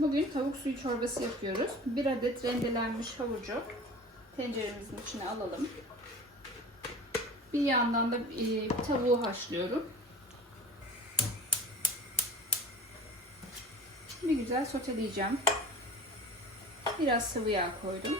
Bugün tavuk suyu çorbası yapıyoruz. Bir adet rendelenmiş havucu tenceremizin içine alalım. Bir yandan da e, tavuğu haşlıyorum. Bir güzel soteleyeceğim. Biraz sıvı yağ koydum.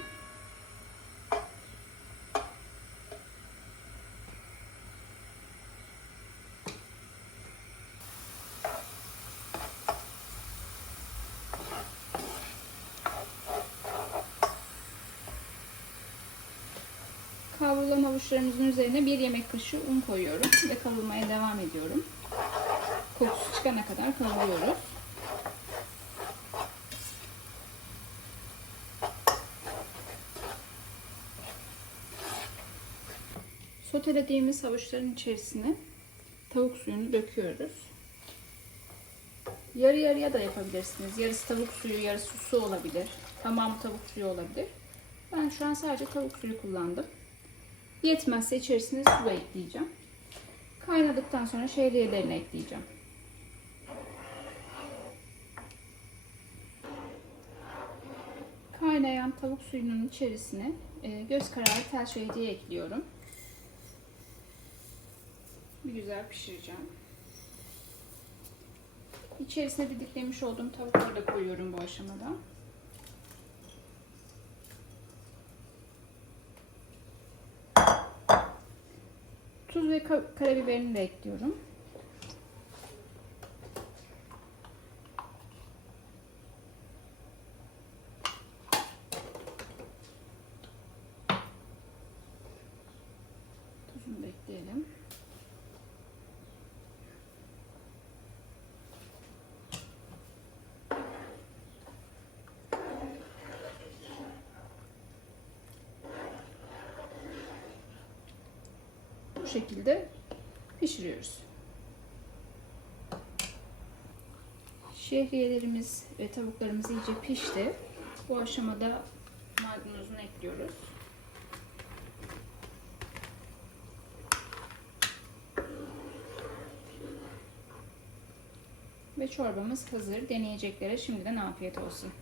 Kavrulan havuçlarımızın üzerine bir yemek kaşığı un koyuyorum ve kavrulmaya devam ediyorum. Kokusu çıkana kadar kavuruyoruz. Sotelediğimiz havuçların içerisine tavuk suyunu döküyoruz. Yarı yarıya da yapabilirsiniz. Yarısı tavuk suyu, yarısı su olabilir. Tamamı tavuk suyu olabilir. Ben şu an sadece tavuk suyu kullandım. Yetmezse içerisine su da ekleyeceğim. Kaynadıktan sonra şehriyelerini ekleyeceğim. Kaynayan tavuk suyunun içerisine e, göz kararı tel şehriye ekliyorum. Bir güzel pişireceğim. İçerisine didiklemiş olduğum tavukları da koyuyorum bu aşamada. Tuz ve ka- karabiberini de ekliyorum. Tuzunu da ekleyelim. Şekilde pişiriyoruz. Şehriyelerimiz ve tavuklarımız iyice pişti. Bu aşamada maydanozunu ekliyoruz. Ve çorbamız hazır. Deneyeceklere şimdiden afiyet olsun.